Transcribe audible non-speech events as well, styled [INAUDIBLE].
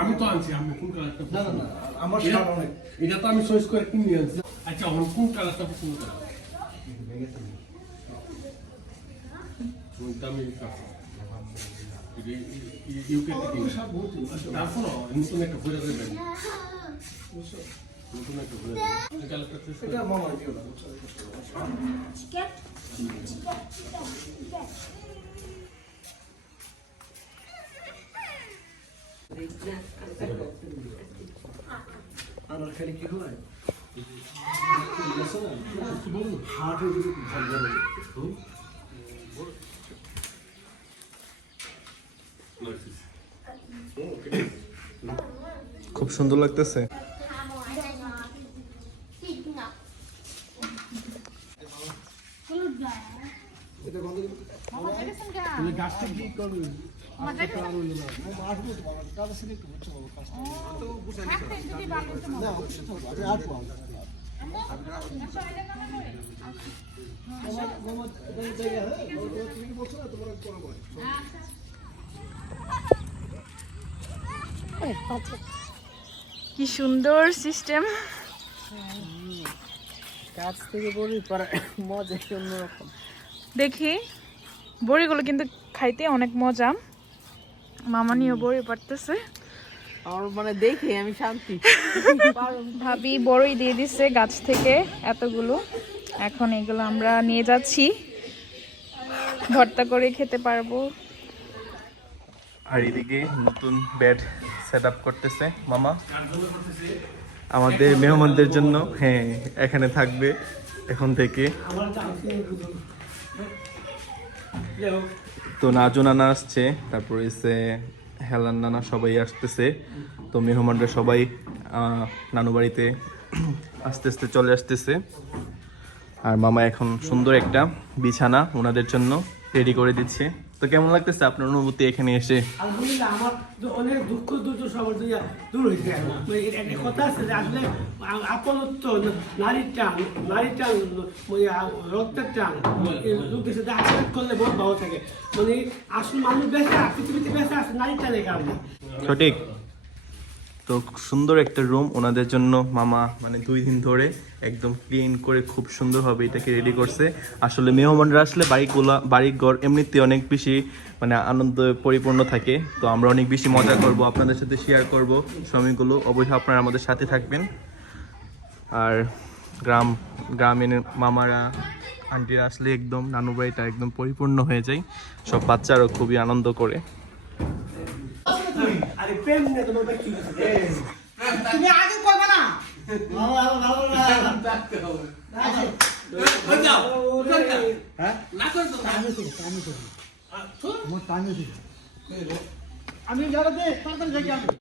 আমি তো আনছি আমি কোন কালারটা না না আমার এটা- তো আমি চয়েস করে কিনে আনছি আচ্ছা আমার কোন কালারটা পছন্দ করা ইউকে বহুত তারপর নতুন একটা ঘুরে দেবেন নতুন একটা ঘুরে দেবেন কালারটা চয়েস করে এটা মামা দিও না আর খেলে কি হয় হার্টে ভালো খুব সুন্দর লাগতেছে। এটা গন্ধ তুমি গাছটা কি করবে? কি সুন্দর সিস্টেম। কাছ থেকে বলি পরে মজা অন্যরকম। দেখি বড়িগুলো কিন্তু খাইতে অনেক মজা। মামা নিয়ে বড়ি পারতেছে আমার মানে দেখে আমি শান্তি। ভাবি বড়ই দিয়ে দিছে গাছ থেকে এতগুলো। এখন এগুলো আমরা নিয়ে যাচ্ছি। ভর্তা করে খেতে পারব। আর এদিকে নতুন বেড সেট আপ করতেছে মামা। আমাদের মেহমানদের জন্য হ্যাঁ এখানে থাকবে এখন থেকে। তো নাজু নানা আসছে, তারপরে এসে হেলান নানা সবাই আসতেছে। তো মেহমানরা সবাই নানু বাড়িতে আস্তে আস্তে চলে আসতেছে। আর মামা এখন সুন্দর একটা বিছানা ওনাদের জন্য রেডি করে দিচ্ছে। তো কেমন লাগতেছে আপনার অনুভূতি এখানে এসে? আলহামদুলিল্লাহ আমার অনেক দুঃখ দুঃখ সবার দূর হয়েছে মানে একটা কথা আছে যে আসলে আ- আপনত্ব নারীর টান নারীর টান মানে রক্তের টান এই লোকের সাথে আশ্রয় করলে বহুত ভালো থাকে। মানে আসল মানুষ বেঁচে পৃথিবীতে বেঁচে আছে নারীর টানের কারণে। সঠিক। তো সুন্দর একটা রুম ওনাদের জন্য মামা মানে দুই দিন ধরে একদম ক্লিন করে খুব সুন্দরভাবে এটাকে রেডি করছে। আসলে মেহমানরা আসলে বাড়িগুলা বাড়ির ঘর এমনিতে অনেক বেশি মানে আনন্দ পরিপূর্ণ থাকে। তো আমরা অনেক বেশি মজা করব, আপনাদের সাথে শেয়ার করব। সময়গুলো অবশ্যই আপনারা আমাদের সাথে থাকবেন। আর গ্রাম গ্রামীণ মামারা, আন্টিরা আসলে একদম নানু বাড়িটা একদম পরিপূর্ণ হয়ে যায়। সব বাচ্চারাও খুবই আনন্দ করে। আরে প্রেম নিয়ে তোমার ব্যক্তি তুমি আগে করবে না? [LAUGHS] আমি যারা দে তাড়াতাড়ি যাই আমি